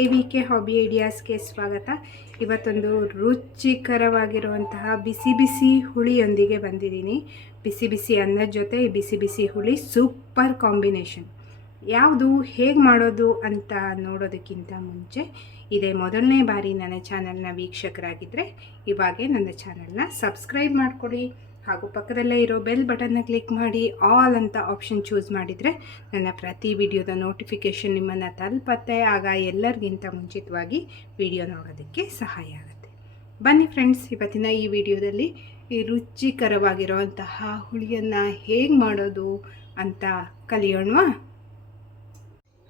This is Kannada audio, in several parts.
ಎ ವಿ ಕೆ ಹಾಬಿ ಐಡಿಯಾಸ್ಗೆ ಸ್ವಾಗತ. ಇವತ್ತೊಂದು ರುಚಿಕರವಾಗಿರುವಂತಹ ಬಿಸಿ ಬಿಸಿ ಹುಳಿಯೊಂದಿಗೆ ಬಂದಿದ್ದೀನಿ. ಬಿಸಿ ಬಿಸಿ ಅನ್ನದ ಜೊತೆ ಬಿಸಿ ಬಿಸಿ ಹುಳಿ ಸೂಪರ್ ಕಾಂಬಿನೇಷನ್. ಯಾವುದು, ಹೇಗೆ ಮಾಡೋದು ಅಂತ ನೋಡೋದಕ್ಕಿಂತ ಮುಂಚೆ ಇದೇ ಮೊದಲನೇ ಬಾರಿ ನನ್ನ ಚಾನಲ್ನ ವೀಕ್ಷಕರಾಗಿದ್ದರೆ ಇವಾಗೆ ನನ್ನ ಚಾನಲ್ನ ಸಬ್ಸ್ಕ್ರೈಬ್ ಮಾಡ್ಕೊಳ್ಳಿ. ಹಾಗೂ ಪಕ್ಕದಲ್ಲೇ ಇರೋ ಬೆಲ್ ಬಟನ್ನ ಕ್ಲಿಕ್ ಮಾಡಿ ಆಲ್ ಅಂತ ಆಪ್ಷನ್ ಚೂಸ್ ಮಾಡಿದರೆ ನನ್ನ ಪ್ರತಿ ವಿಡಿಯೋದ ನೋಟಿಫಿಕೇಷನ್ ನಿಮ್ಮನ್ನು ತಲುಪತ್ತೆ. ಆಗ ಎಲ್ಲರಿಗಿಂತ ಮುಂಚಿತವಾಗಿ ವಿಡಿಯೋ ನೋಡೋದಕ್ಕೆ ಸಹಾಯ ಆಗುತ್ತೆ. ಬನ್ನಿ ಫ್ರೆಂಡ್ಸ್, ಇವತ್ತಿನ ಈ ವಿಡಿಯೋದಲ್ಲಿ ಈ ರುಚಿಕರವಾಗಿರುವಂತಹ ಹುಳಿಯನ್ನು ಹೇಗೆ ಮಾಡೋದು ಅಂತ ಕಲಿಯೋಣವಾ?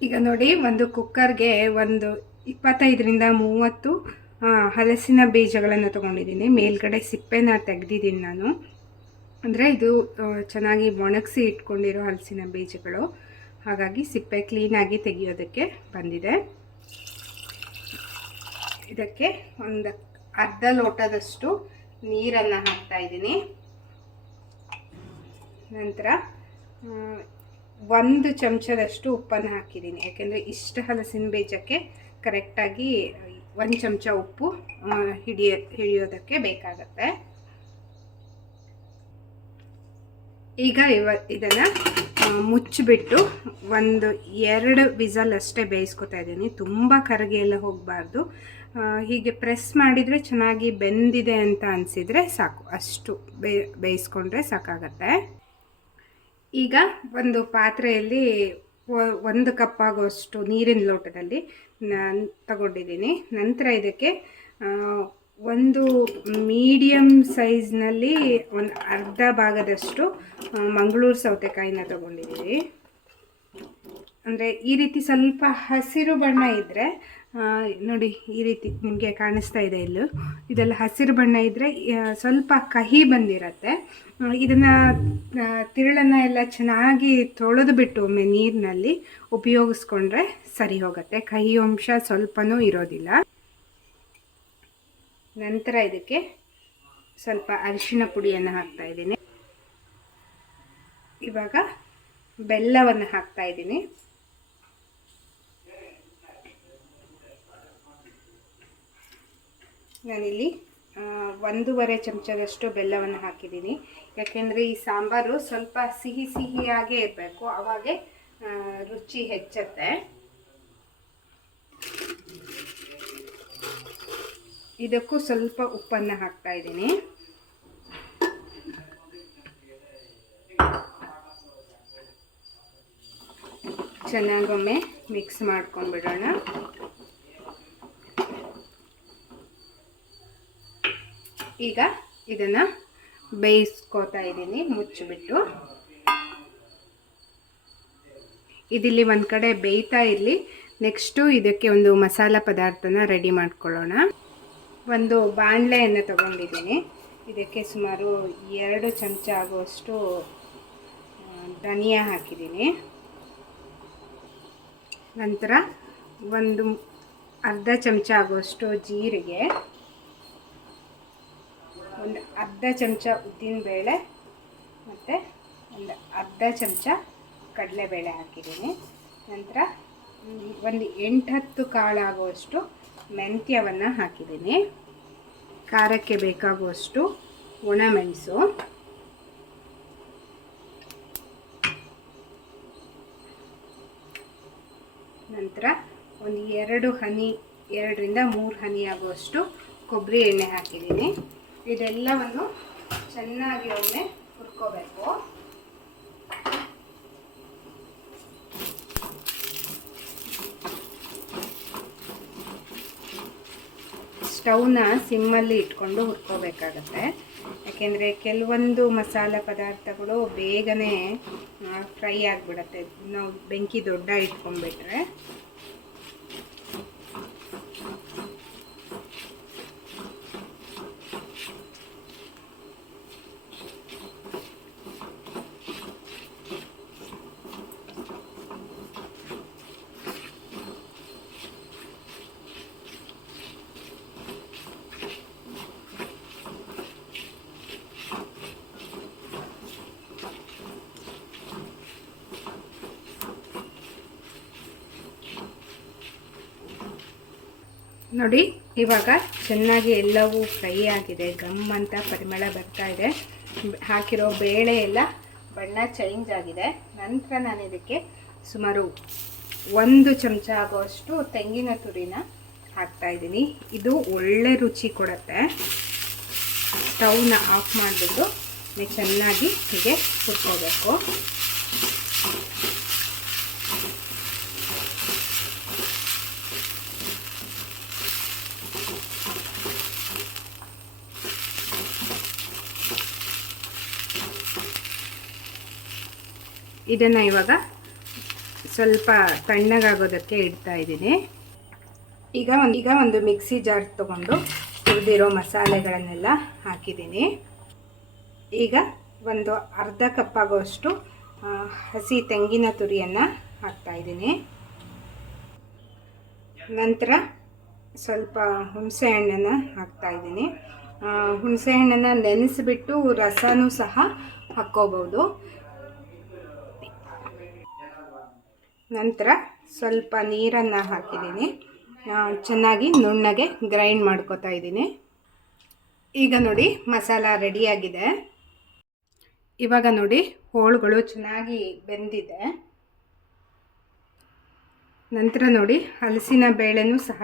ಈಗ ನೋಡಿ, ಒಂದು ಕುಕ್ಕರ್ಗೆ ಒಂದು ಇಪ್ಪತ್ತೈದರಿಂದ ಮೂವತ್ತು ಹಲಸಿನ ಬೀಜಗಳನ್ನು ತೊಗೊಂಡಿದ್ದೀನಿ. ಮೇಲ್ಗಡೆ ಸಿಪ್ಪೆನ ತೆಗೆದಿದ್ದೀನಿ ನಾನು. ಅಂದರೆ ಇದು ಚೆನ್ನಾಗಿ ಒಣಗಿಸಿ ಇಟ್ಕೊಂಡಿರೋ ಹಲಸಿನ ಬೀಜಗಳು. ಹಾಗಾಗಿ ಸಿಪ್ಪೆ ಕ್ಲೀನಾಗಿ ತೆಗೆಯೋದಕ್ಕೆ ಬಂದಿದೆ. ಇದಕ್ಕೆ ಒಂದು ಅರ್ಧ ಲೋಟದಷ್ಟು ನೀರನ್ನು ಹಾಕ್ತಾ ಇದ್ದೀನಿ. ನಂತರ ಒಂದು ಚಮಚದಷ್ಟು ಉಪ್ಪನ್ನು ಹಾಕಿದ್ದೀನಿ. ಯಾಕೆಂದರೆ ಇಷ್ಟು ಹಲಸಿನ ಬೀಜಕ್ಕೆ ಕರೆಕ್ಟಾಗಿ ಒಂದು ಚಮಚ ಉಪ್ಪು ಹಿಡಿಯೋ ಹಿಡಿಯ, ಹಿಡಿಯೋದಕ್ಕೆ ಬೇಕಾಗತ್ತೆ. ಈಗ ಇವ, ಇದನ್ನು ಮುಚ್ಚಿಬಿಟ್ಟು ಒಂದು ಎರಡು ವಿಸಲ್ ಅಷ್ಟೇ ಬೇಯಿಸ್ಕೊತಾ ಇದ್ದೀನಿ. ತುಂಬ ಕರಗಿ ಎಲ್ಲ ಹೋಗಬಾರ್ದು. ಹೀಗೆ ಪ್ರೆಸ್ ಮಾಡಿದರೆ ಚೆನ್ನಾಗಿ ಬೆಂದಿದೆ ಅಂತ ಅನಿಸಿದರೆ ಸಾಕು. ಅಷ್ಟು ಬೇಯಿಸ್ಕೊಂಡ್ರೆ ಸಾಕಾಗತ್ತೆ. ಈಗ ಒಂದು ಪಾತ್ರೆಯಲ್ಲಿ ಒಂದು ಕಪ್ ಆಗೋಷ್ಟು ನೀರಿನ ಲೋಟದಲ್ಲಿ ನಾನು ತಗೊಂಡಿದ್ದೀನಿ. ನಂತರ ಇದಕ್ಕೆ ಒಂದು ಮೀಡಿಯಮ್ ಸೈಜ್ನಲ್ಲಿ ಒಂದು ಅರ್ಧ ಭಾಗದಷ್ಟು ಮಂಗಳೂರು ಸೌತೆಕಾಯಿನ ತಗೊಂಡಿದ್ದೀವಿ ಅಂದರೆ ಈ ರೀತಿ ಸ್ವಲ್ಪ ಹಸಿರು ಬಣ್ಣ ಇದ್ದರೆ ನೋಡಿ ಈ ರೀತಿ ನಿಮಗೆ ಕಾಣಿಸ್ತಾ ಇದೆ ಇಲ್ಲೂ. ಇದೆಲ್ಲ ಹಸಿರು ಬಣ್ಣ ಇದ್ದರೆ ಸ್ವಲ್ಪ ಕಹಿ ಬಂದಿರತ್ತೆ. ಇದನ್ನು ತಿರುಳನ್ನು ಎಲ್ಲ ಚೆನ್ನಾಗಿ ತೊಳೆದು ಬಿಟ್ಟು ಒಮ್ಮೆ ನೀರಿನಲ್ಲಿ ಉಪಯೋಗಿಸ್ಕೊಂಡ್ರೆ ಸರಿ ಹೋಗುತ್ತೆ. ಕಹಿ ಅಂಶ ಸ್ವಲ್ಪನೂ ಇರೋದಿಲ್ಲ. ನಂತರ ಇದಕ್ಕೆ ಸ್ವಲ್ಪ ಅರಿಶಿಣ ಪುಡಿಯನ್ನು ಹಾಕ್ತಾ ಇದ್ದೀನಿ. ಇವಾಗ ಬೆಲ್ಲವನ್ನು ಹಾಕ್ತಾ ಇದ್ದೀನಿ. ನಾನಿಲ್ಲಿ ಒಂದೂವರೆ ಚಮಚದಷ್ಟು ಬೆಲ್ಲವನ್ನು ಹಾಕಿದ್ದೀನಿ. ಯಾಕೆಂದರೆ ಈ ಸಾಂಬಾರು ಸ್ವಲ್ಪ ಸಿಹಿ ಸಿಹಿಯಾಗೇ ಇರಬೇಕು. ಅವಾಗೆ ರುಚಿ ಹೆಚ್ಚತ್ತೆ. ಇದಕ್ಕೂ ಸ್ವಲ್ಪ ಉಪ್ಪನ್ನು ಹಾಕ್ತಾ ಇದ್ದೀನಿ. ಚೆನ್ನಾಗೊಮ್ಮೆ ಮಿಕ್ಸ್ ಮಾಡ್ಕೊಂಡ್ಬಿಡೋಣ. ಈಗ ಇದನ್ನು ಬೇಯಿಸ್ಕೋತಾ ಇದ್ದೀನಿ, ಮುಚ್ಚಿಬಿಟ್ಟು. ಇದಿಲ್ಲಿ ಒಂದು ಕಡೆ ಬೇಯ್ತಾ ಇರಲಿ, ನೆಕ್ಸ್ಟು ಇದಕ್ಕೆ ಒಂದು ಮಸಾಲ ಪದಾರ್ಥನ ರೆಡಿ ಮಾಡ್ಕೊಳ್ಳೋಣ. ಒಂದು ಬಾಣಲೆಯನ್ನು ತಗೊಂಡಿದ್ದೀನಿ. ಇದಕ್ಕೆ ಸುಮಾರು ಎರಡು ಚಮಚ ಆಗುವಷ್ಟು ಧನಿಯಾ ಹಾಕಿದ್ದೀನಿ. ನಂತರ ಒಂದು ಅರ್ಧ ಚಮಚ ಆಗುವಷ್ಟು ಜೀರಿಗೆ. ಒಂದು ಅರ್ಧ ಚಮಚ ಉದ್ದಿನಬೇಳೆ ಮತ್ತು ಒಂದು ಅರ್ಧ ಚಮಚ ಕಡಲೆಬೇಳೆ ಹಾಕಿದ್ದೀನಿ. ನಂತರ ಒಂದು ಎಂಟು ಹತ್ತು ಕಾಳಾಗುವಷ್ಟು ಮೆಂತ್ಯವನ್ನು ಹಾಕಿದ್ದೀನಿ. ಖಾರಕ್ಕೆ ಬೇಕಾಗುವಷ್ಟು ಒಣಮೆಣಸು ನಂತರ ಒಂದು ಎರಡು ಹನಿ, ಎರಡರಿಂದ ಮೂರು ಹನಿ ಆಗುವಷ್ಟು ಕೊಬ್ಬರಿ ಎಣ್ಣೆ ಹಾಕಿದ್ದೀನಿ. ಇದೆಲ್ಲವನ್ನು ಚೆನ್ನಾಗಿ ಒಮ್ಮೆ ಹುರ್ಕೋಬೇಕು. ಸ್ಟವ್ನ ಸಿಮ್ಮಲ್ಲಿ ಇಟ್ಕೊಂಡು ಹುರ್ಕೋಬೇಕಾಗತ್ತೆ. ಯಾಕೆಂದರೆ ಕೆಲವೊಂದು ಮಸಾಲೆ ಪದಾರ್ಥಗಳು ಬೇಗನೆ ಫ್ರೈ ಆಗಿಬಿಡತ್ತೆ. ನಾವು ಬೆಂಕಿ ದೊಡ್ಡ ಇಟ್ಕೊಂಡ್ಬಿಟ್ರೆ. ನೋಡಿ, ಇವಾಗ ಚೆನ್ನಾಗಿ ಎಲ್ಲವೂ ಫ್ರೈ ಆಗಿದೆ ಗಮ್ ಅಂತ ಪರಿಮಳ ಬರ್ತಾ ಇದೆ. ಹಾಕಿರೋ ಬೇಳೆ ಎಲ್ಲ ಬಣ್ಣ ಚೇಂಜ್ ಆಗಿದೆ. ನಂತರ ನಾನು ಇದಕ್ಕೆ ಸುಮಾರು ಒಂದು ಚಮಚ ಆಗುವಷ್ಟು ತೆಂಗಿನ ತುರಿನ ಹಾಕ್ತಾ ಇದ್ದೀನಿ. ಇದು ಒಳ್ಳೆ ರುಚಿ ಕೊಡುತ್ತೆ. ಸ್ಟವ್ನ ಆಫ್ ಮಾಡಿಬಿಟ್ಟು ಚೆನ್ನಾಗಿ ಹೀಗೆ ಹುರ್ಕೋಬೇಕು ಇದನ್ನು ಇವಾಗ ಸ್ವಲ್ಪ ತಣ್ಣಗಾಗೋದಕ್ಕೆ ಇಡ್ತಾ ಇದ್ದೀನಿ. ಈಗ ಒಂದು ಈಗ ಒಂದು ಮಿಕ್ಸಿ ಜಾರ್ ತೊಗೊಂಡು ಹುರಿದಿರೋ ಮಸಾಲೆಗಳನ್ನೆಲ್ಲ ಹಾಕಿದ್ದೀನಿ. ಈಗ ಒಂದು ಅರ್ಧ ಕಪ್ ಆಗೋಷ್ಟು ಹಸಿ ತೆಂಗಿನ ತುರಿಯನ್ನು ಹಾಕ್ತಾ ಇದ್ದೀನಿ. ನಂತರ ಸ್ವಲ್ಪ ಹುಣಸೆ ಹಣ್ಣನ್ನು ಹಾಕ್ತಾ ಇದ್ದೀನಿ. ಹುಣಸೆ ಹಣ್ಣನ್ನು ನೆನೆಸಿಬಿಟ್ಟು ರಸನೂ ಸಹ ಹಾಕ್ಕೋಬೋದು ನಂತರ ಸ್ವಲ್ಪ ನೀರನ್ನು ಹಾಕಿದ್ದೀನಿ. ಚೆನ್ನಾಗಿ ನುಣ್ಣಗೆ ಗ್ರೈಂಡ್ ಮಾಡ್ಕೋತಾ ಇದ್ದೀನಿ. ಈಗ ನೋಡಿ ಮಸಾಲ ರೆಡಿಯಾಗಿದೆ ಇವಾಗ ನೋಡಿ ಹೋಳುಗಳು ಚೆನ್ನಾಗಿ ಬೆಂದಿದೆ. ನಂತರ ನೋಡಿ ಹಲಸಿನ ಬೇಳೆನೂ ಸಹ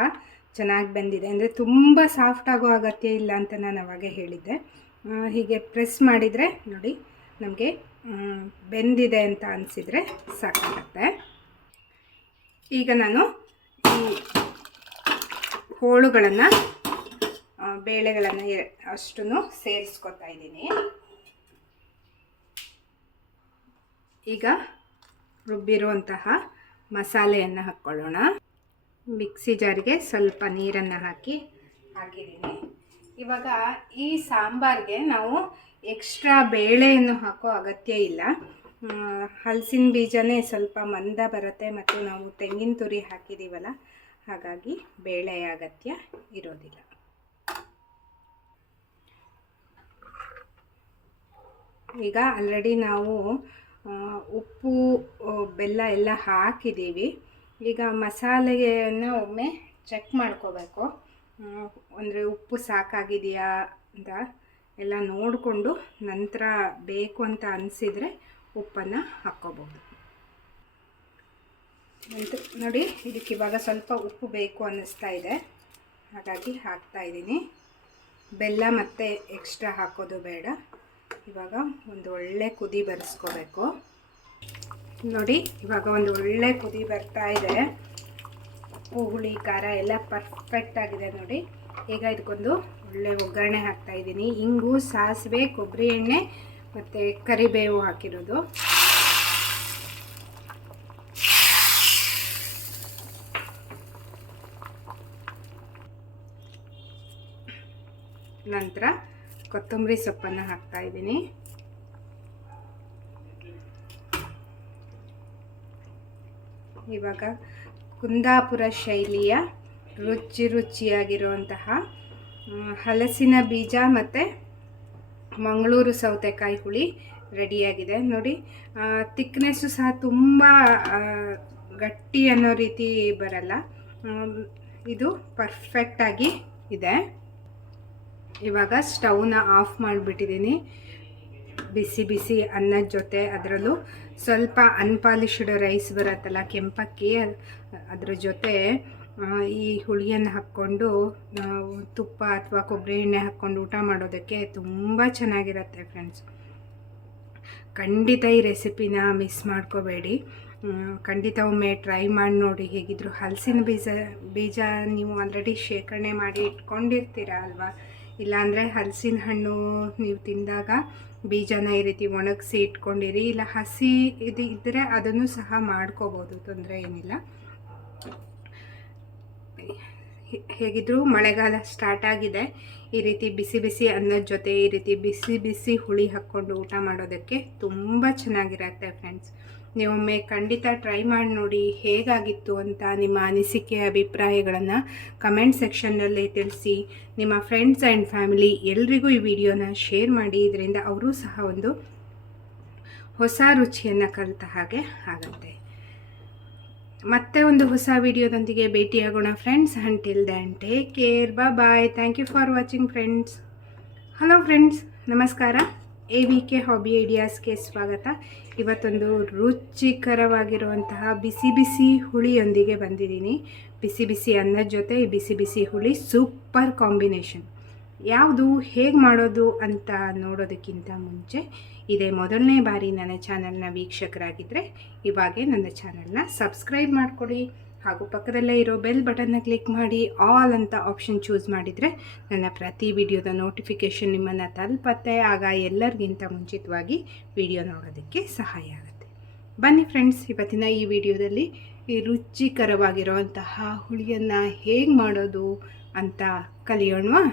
ಚೆನ್ನಾಗಿ ಬೆಂದಿದೆ. ಅಂದರೆ ತುಂಬ ಸಾಫ್ಟ್ ಆಗೋ ಅಗತ್ಯ ಇಲ್ಲ ಅಂತ ನಾನು ಅವಾಗೆ ಹೇಳಿದ್ದೆ. ಹೀಗೆ ಪ್ರೆಸ್ ಮಾಡಿದರೆ ನೋಡಿ ನಮಗೆ ಬೆಂದಿದೆ ಅಂತ ಅನಿಸಿದರೆ ಸಾಕಾಗತ್ತೆ. ಈಗ ನಾನು ಈ ಹೋಳುಗಳನ್ನು ಬೇಳೆಗಳನ್ನು ಅಷ್ಟನ್ನು ಸೇರಿಸ್ಕೊತಾ ಇದ್ದೀನಿ. ಈಗ ರುಬ್ಬಿರುವಂತಹ ಮಸಾಲೆಯನ್ನು ಹಾಕ್ಕೊಳ್ಳೋಣ. ಮಿಕ್ಸಿ ಜಾರಿಗೆ ಸ್ವಲ್ಪ ನೀರನ್ನು ಹಾಕಿ ಹಾಕಿದ್ದೀನಿ. ಇವಾಗ ಈ ಸಾಂಬಾರಿಗೆ ನಾವು ಎಕ್ಸ್ಟ್ರಾ ಬೇಳೆಯನ್ನು ಹಾಕೋ ಅಗತ್ಯ ಇಲ್ಲ. ಹಲಸಿನ ಬೀಜನೇ ಸ್ವಲ್ಪ ಮಂದ ಬರುತ್ತೆ ಮತ್ತು ನಾವು ತೆಂಗಿನ ತುರಿ ಹಾಕಿದ್ದೀವಲ್ಲ ಹಾಗಾಗಿ ಬೇಳೆ ಅಗತ್ಯ ಇರೋದಿಲ್ಲ. ಈಗ ಆಲ್ರೆಡಿ ನಾವು ಉಪ್ಪು ಬೆಲ್ಲ ಎಲ್ಲ ಹಾಕಿದ್ದೀವಿ ಈಗ ಮಸಾಲೆಯನ್ನು ಒಮ್ಮೆ ಚೆಕ್ ಮಾಡ್ಕೋಬೇಕು. ಅಂದರೆ ಉಪ್ಪು ಸಾಕಾಗಿದೆಯಾ ಅಂತ ಎಲ್ಲ ನೋಡಿಕೊಂಡು ನಂತರ ಬೇಕು ಅಂತ ಅನಿಸಿದರೆ ಉಪ್ಪನ್ನು ಹಾಕ್ಕೋಬಹುದು. ನಂತರ ನೋಡಿ, ಇದಕ್ಕೆ ಇವಾಗ ಸ್ವಲ್ಪ ಉಪ್ಪು ಬೇಕು ಅನ್ನಿಸ್ತಾ ಇದೆ. ಹಾಗಾಗಿ ಹಾಕ್ತಾ ಇದ್ದೀನಿ. ಬೆಲ್ಲ ಮತ್ತೆ ಎಕ್ಸ್ಟ್ರಾ ಹಾಕೋದು ಬೇಡ. ಇವಾಗ ಒಂದು ಒಳ್ಳೆ ಕುದಿ ಬರೆಸ್ಕೋಬೇಕು. ನೋಡಿ, ಇವಾಗ ಒಂದು ಒಳ್ಳೆ ಕುದಿ ಬರ್ತಾ ಇದೆ. ಉಪ್ಪು, ಹುಳಿ, ಖಾರ ಎಲ್ಲ ಪರ್ಫೆಕ್ಟ್ ಆಗಿದೆ ನೋಡಿ. ಈಗ ಇದಕ್ಕೊಂದು ಒಳ್ಳೆ ಒಗ್ಗರಣೆ ಹಾಕ್ತಾ ಇದ್ದೀನಿ. ಇಂಗು, ಸಾಸಿವೆ ಕೊಬ್ಬರಿ ಎಣ್ಣೆ ಮತ್ತು ಕರಿಬೇವು ಹಾಕಿರೋದು. ನಂತರ ಕೊತ್ತಂಬರಿ ಸೊಪ್ಪನ್ನು ಹಾಕ್ತಾ ಇದ್ದೀನಿ. ಇವಾಗ ಕುಂದಾಪುರ ಶೈಲಿಯ ರುಚಿ ರುಚಿಯಾಗಿರುವಂತಹ ಹಲಸಿನ ಬೀಜ ಮತ್ತು ಮಂಗಳೂರು ಸೌತೆಕಾಯಿ ಹುಳಿ ರೆಡಿಯಾಗಿದೆ. ನೋಡಿ ತಿಕ್ನೆಸ್ಸು ಸಹ ತುಂಬ ಗಟ್ಟಿ ಅನ್ನೋ ರೀತಿ ಬರಲ್ಲ. ಇದು ಪರ್ಫೆಕ್ಟಾಗಿ ಇದೆ. ಇವಾಗ ಸ್ಟವ್ನ ಆಫ್ ಮಾಡಿಬಿಟ್ಟಿದ್ದೀನಿ. ಬಿಸಿ ಬಿಸಿ ಅನ್ನದ ಜೊತೆ, ಅದರಲ್ಲೂ ಸ್ವಲ್ಪ ಅನ್ಪಾಲಿಶ್ಡ್ ರೈಸ್ ಬರುತ್ತಲ್ಲ, ಕೆಂಪಕ್ಕಿ ಅದ್ರ ಜೊತೆ ಈ ಹುಳಿಯನ್ನು ಹಾಕ್ಕೊಂಡು ತುಪ್ಪ ಅಥವಾ ಕೊಬ್ಬರಿ ಎಣ್ಣೆ ಹಾಕ್ಕೊಂಡು ಊಟ ಮಾಡೋದಕ್ಕೆ ತುಂಬ ಚೆನ್ನಾಗಿರುತ್ತೆ ಫ್ರೆಂಡ್ಸ್ ಖಂಡಿತ ಈ ರೆಸಿಪಿನ ಮಿಸ್ ಮಾಡ್ಕೋಬೇಡಿ. ಖಂಡಿತ ಒಮ್ಮೆ ಟ್ರೈ ಮಾಡಿ ನೋಡಿ ಹೇಗಿದ್ರು ಹಲಸಿನ ಬೀಜ ಬೀಜ ನೀವು ಆಲ್ರೆಡಿ ಶೇಖರಣೆ ಮಾಡಿ ಇಟ್ಕೊಂಡಿರ್ತೀರ ಅಲ್ವಾ? ಇಲ್ಲಾಂದರೆ ಹಲಸಿನ ಹಣ್ಣು ನೀವು ತಿಂದಾಗ ಬೀಜನ ಈ ರೀತಿ ಒಣಗಿಸಿ ಇಟ್ಕೊಂಡಿರಿ, ಇಲ್ಲ ಹಸಿ ಇದು ಇದ್ದರೆ ಅದನ್ನು ಸಹ ಮಾಡ್ಕೋಬೋದು, ತೊಂದರೆ ಏನಿಲ್ಲ. ಹೇ- ಹೇಗಿದ್ರೂ ಮಳೆಗಾಲ ಸ್ಟಾರ್ಟ್ ಆಗಿದೆ. ಈ ರೀತಿ ಬಿಸಿ ಬಿಸಿ ಅನ್ನದ ಜೊತೆ ಈ ರೀತಿ ಬಿಸಿ ಬಿಸಿ ಹುಳಿ ಹಾಕ್ಕೊಂಡು ಊಟ ಮಾಡೋದಕ್ಕೆ ತುಂಬ ಚೆನ್ನಾಗಿರತ್ತೆ ಫ್ರೆಂಡ್ಸ್ ನೀವೊಮ್ಮೆ ಖಂಡಿತ ಟ್ರೈ ಮಾಡಿ ನೋಡಿ ಹೇಗಾಗಿತ್ತು ಅಂತ ನಿಮ್ಮ ಅನಿಸಿಕೆ, ಅಭಿಪ್ರಾಯಗಳನ್ನು ಕಮೆಂಟ್ ಸೆಕ್ಷನ್ನಲ್ಲಿ ತಿಳಿಸಿ. ನಿಮ್ಮ ಫ್ರೆಂಡ್ಸ್ ಆ್ಯಂಡ್ ಫ್ಯಾಮಿಲಿ ಎಲ್ರಿಗೂ ಈ ವಿಡಿಯೋನ ಶೇರ್ ಮಾಡಿ. ಇದರಿಂದ ಅವರೂ ಸಹ ಒಂದು ಹೊಸ ರುಚಿಯನ್ನು ಕಲಿತ ಹಾಗೆ ಆಗುತ್ತೆ. ಮತ್ತೆ ಒಂದು ಹೊಸ ವಿಡಿಯೋದೊಂದಿಗೆ ಭೇಟಿಯಾಗೋಣ friends until then take care bye bye thank you for watching friends hello friends ನಮಸ್ಕಾರ. ಎ ವಿ ಕೆ ಹಾಬಿ ಐಡಿಯಾಸ್ಗೆ ಸ್ವಾಗತ. ಇವತ್ತೊಂದು ರುಚಿಕರವಾಗಿರುವಂತಹ ಬಿಸಿ ಬಿಸಿ ಹುಳಿಯೊಂದಿಗೆ ಬಂದಿದ್ದೀನಿ. ಬಿಸಿ ಬಿಸಿ ಅನ್ನದ ಜೊತೆ ಬಿಸಿ ಬಿಸಿ ಹುಳಿ ಸೂಪರ್ ಕಾಂಬಿನೇಷನ್ ಯಾವುದು, ಹೇಗೆ ಮಾಡೋದು ಅಂತ ನೋಡೋದಕ್ಕಿಂತ ಮುಂಚೆ ಇದೇ ಮೊದಲನೇ ಬಾರಿ ನನ್ನ ಚಾನಲ್ನ ವೀಕ್ಷಕರಾಗಿದ್ದರೆ ಇವಾಗೆ ನನ್ನ ಚಾನಲ್ನ ಸಬ್ಸ್ಕ್ರೈಬ್ ಮಾಡಿಕೊಡಿ ಹಾಗೂ ಪಕ್ಕದಲ್ಲೇ ಇರೋ ಬೆಲ್ ಬಟನ್ನ ಕ್ಲಿಕ್ ಮಾಡಿ ಆಲ್ ಅಂತ ಆಪ್ಷನ್ ಚೂಸ್ ಮಾಡಿದರೆ, ನನ್ನ ಪ್ರತಿ ವಿಡಿಯೋದ ನೋಟಿಫಿಕೇಷನ್ ನಿಮ್ಮನ್ನು ತಲುಪತ್ತೆ. ಆಗ ಎಲ್ಲರಿಗಿಂತ ಮುಂಚಿತವಾಗಿ ವಿಡಿಯೋ ನೋಡೋದಕ್ಕೆ ಸಹಾಯ ಆಗುತ್ತೆ. ಬನ್ನಿ ಫ್ರೆಂಡ್ಸ್ ಇವತ್ತಿನ ಈ ವಿಡಿಯೋದಲ್ಲಿ ಈ ರುಚಿಕರವಾಗಿರುವಂತಹ ಹುಳಿಯನ್ನು ಹೇಗೆ ಮಾಡೋದು ಅಂತ ಕಲಿಯೋಣವಾ?